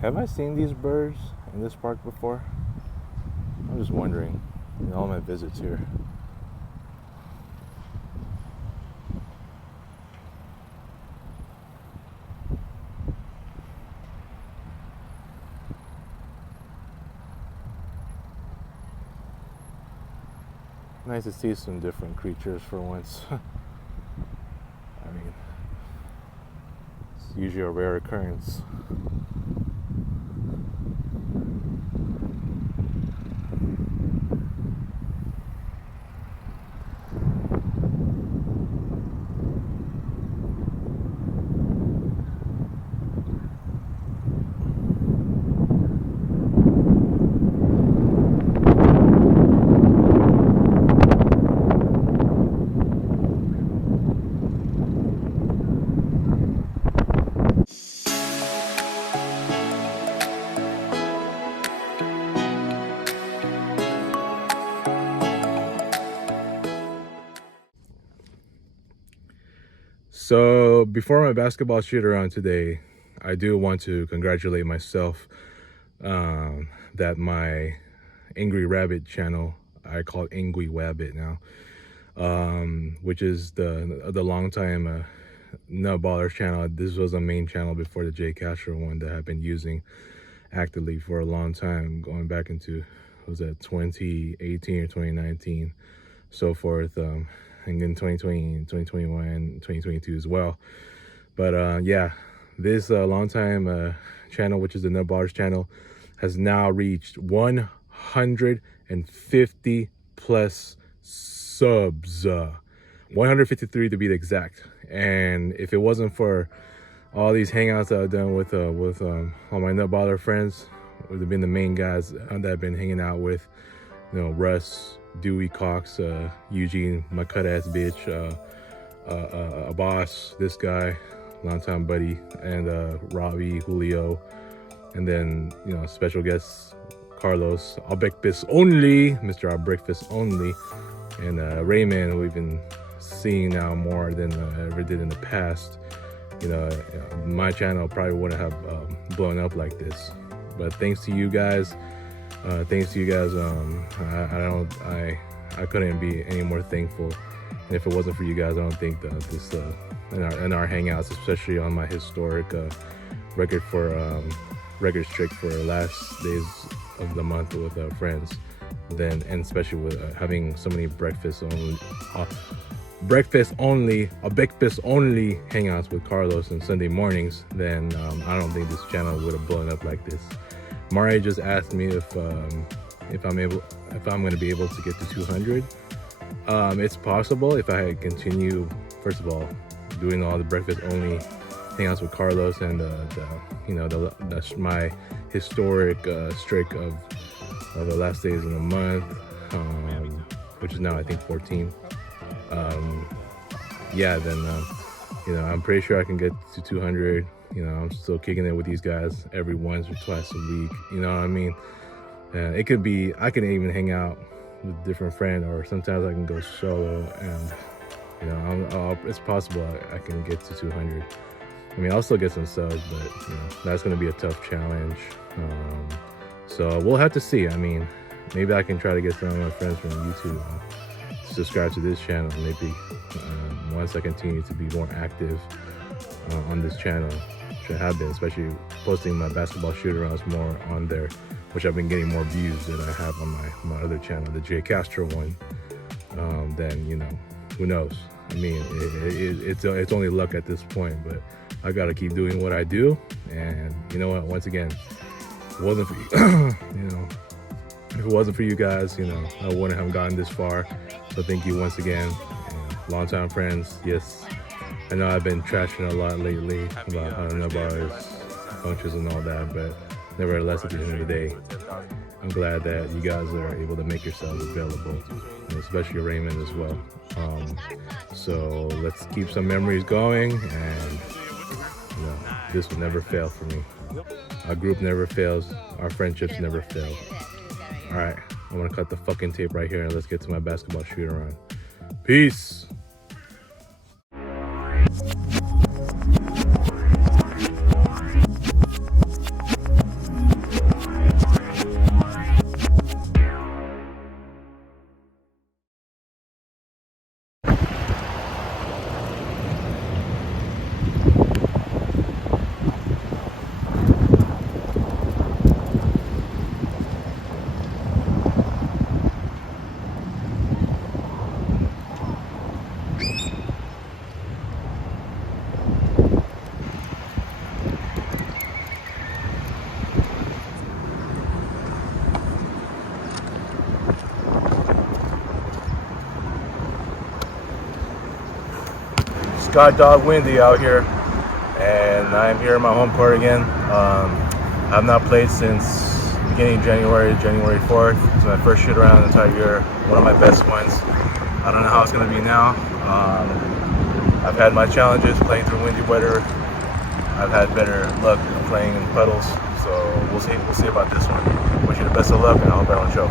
Have I seen these birds in this park before? I'm just wondering in all my visits here. Nice to see some different creatures for once. I mean, it's usually a rare occurrence. So before my basketball shoot around today, I do want to congratulate myself that my Angry Rabbit channel, I call it Angry Wabbit now, which is the long time Nut Ballers channel. This was a main channel before the J Castro one that I've been using actively for a long time, going back into, was that 2018 or 2019, so forth. And then 2020, 2021, 2022 as well. But yeah, this long time channel, which is the Nut Ballers channel, has now reached 150 plus subs, 153 to be exact. And if it wasn't for all these hangouts that I've done with all my Nut Baller friends, would have been the main guys that I've been hanging out with, you know, Russ, Dewey, Cox, Eugene, my cut ass bitch, a boss, this guy, longtime buddy, and Robbie, Julio, and then, you know, special guest Carlos, I'll breakfast only, Mr. I'll breakfast only, and Rayman, who we've been seeing now more than I ever did in the past. You know, my channel probably wouldn't have blown up like this, but thanks to you guys. I couldn't be any more thankful. And if it wasn't for you guys, I don't think that this in our hangouts, especially on my historic record streak for last days of the month with friends, then, and especially with having so many breakfast only hangouts with Carlos on Sunday mornings, then I don't think this channel would have blown up like this. Mari just asked me if I'm going to be able to get to 200. It's possible if I continue, first of all, doing all the breakfast only hangouts with Carlos, and that's my historic streak of the last days of the month, which is now I think 14. Yeah, then I'm pretty sure I can get to 200. You know, I'm still kicking it with these guys every once or twice a week. You know what I mean? It could be, I can even hang out with a different friend, or sometimes I can go solo, and you know, it's possible I can get to 200. I mean, I'll still get some subs, but you know, that's going to be a tough challenge. So we'll have to see. I mean, maybe I can try to get some of my friends from YouTube to subscribe to this channel. Maybe once I continue to be more active on this channel, which I have been, especially posting my basketball shoot-arounds more on there, which I've been getting more views than I have on my other channel, the J Castro one. Then, you know, who knows? I mean, it's only luck at this point, but I gotta keep doing what I do. And you know what? Once again, if it wasn't for you, you know, if it wasn't for you guys, you know, I wouldn't have gotten this far. So thank you once again, longtime friends. Yes, I know I've been trashing a lot lately about how Nut Ballers functions and all that, but nevertheless, at the end of the day, I'm glad that you guys are able to make yourselves available, and especially Raymond as well. So let's keep some memories going, and you know, this will never fail for me. Our group never fails. Our friendships never fail. All right, I'm gonna cut the fucking tape right here, and let's get to my basketball shoot around. Peace. God dog windy out here, and I'm here in my home court again. I've not played since beginning of January 4th. It's my first shoot around the entire year, one of my best ones. I don't know how it's going to be now. I've had my challenges playing through windy weather. I've had better luck playing in puddles, so we'll see about this one. Wish you the best of luck, and I hope I don't choke.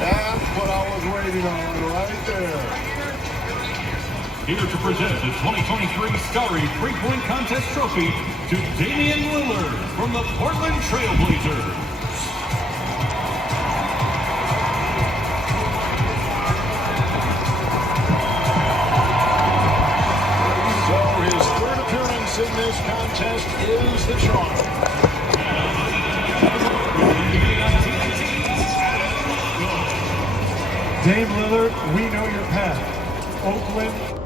That's what I was waiting on right there. Here to present the 2023 Starry 3-Point Contest Trophy to Damian Lillard from the Portland Trailblazers. So his third appearance in this contest is the charm. Dame Lillard, we know your path. Oakland.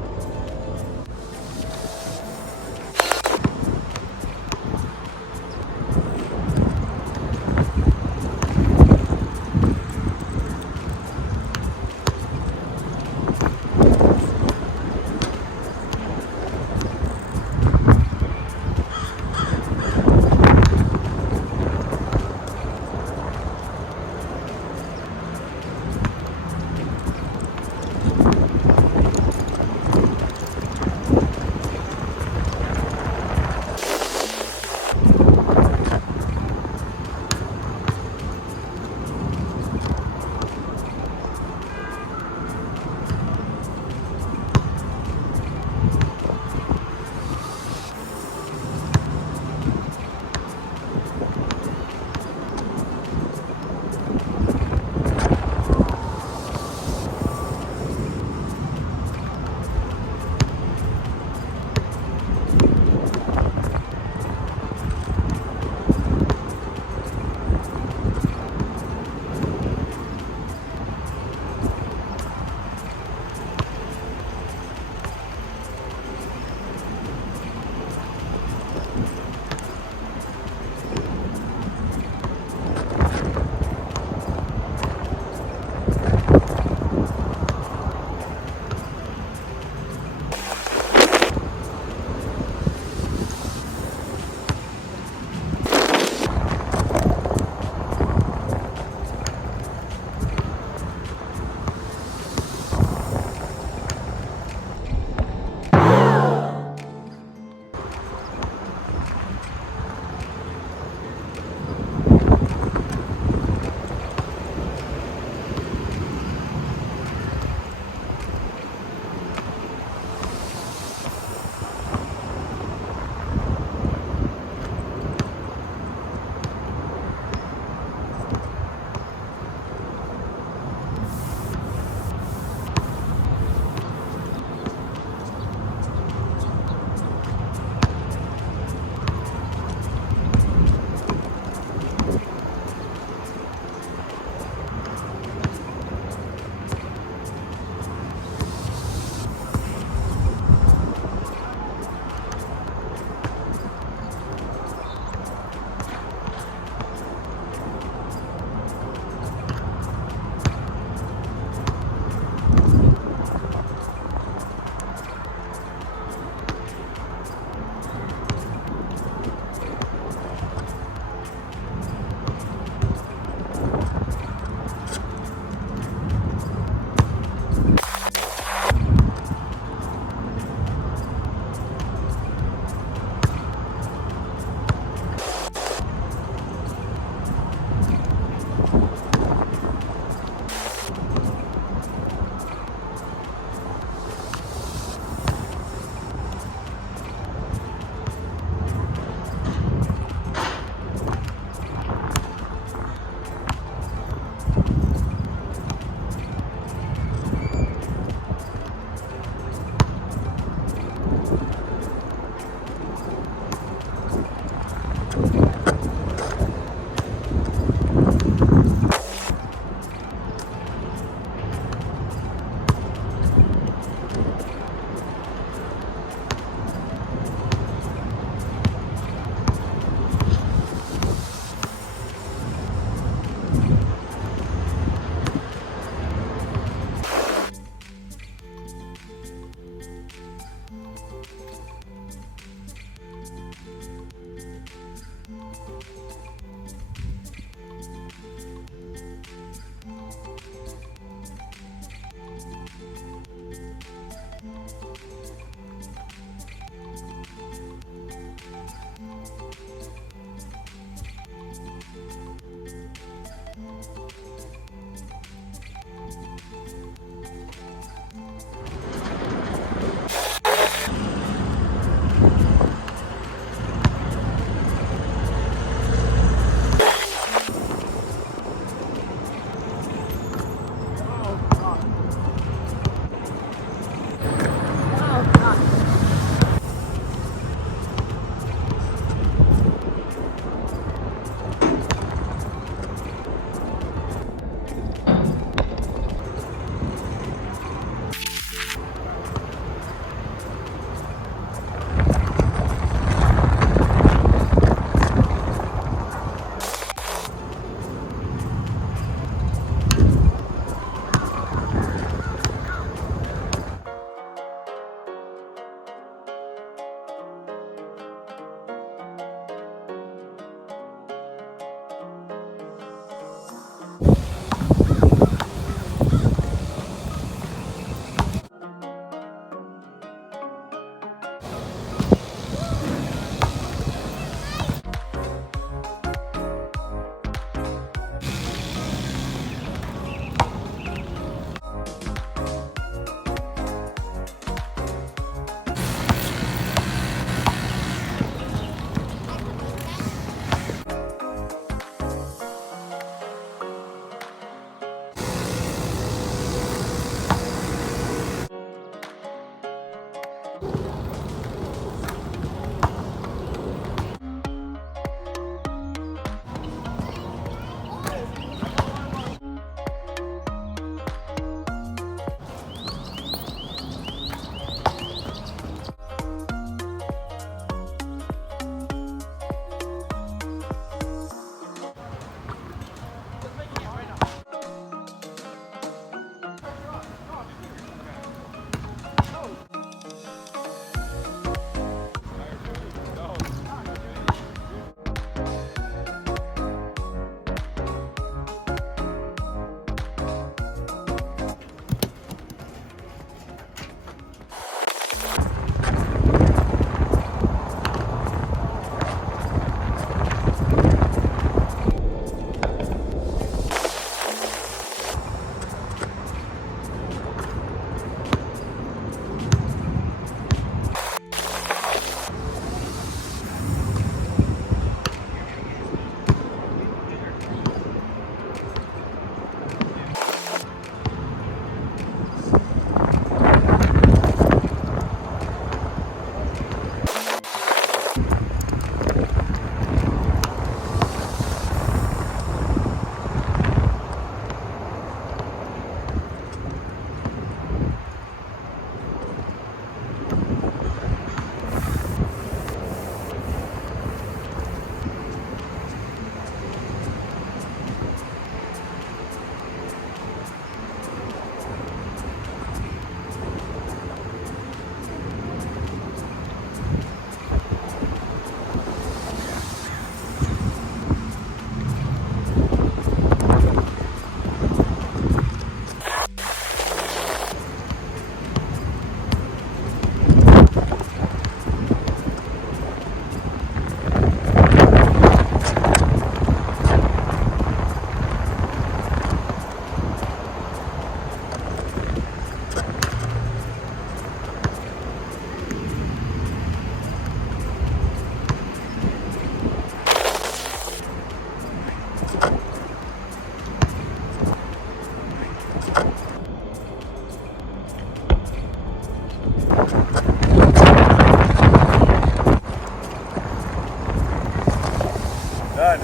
Done.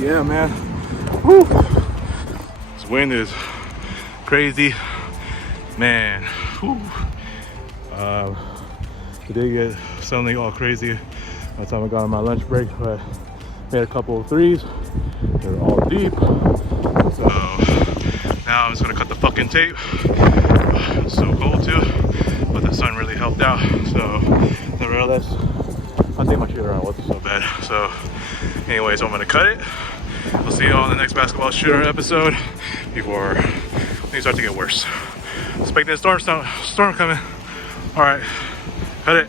Yeah, man. Woo. This wind is crazy, man. Whew. Today get something all crazy by the time I got on my lunch break, but made a couple of threes. They're all deep. So now I'm just gonna cut the fucking tape. It's so cold too, but the sun really helped out. So nevertheless, I think my shootaround wasn't so bad. So anyways, I'm gonna cut it. We'll see you all in the next basketball shooter episode before things start to get worse. Expecting a storm coming. All right, cut it.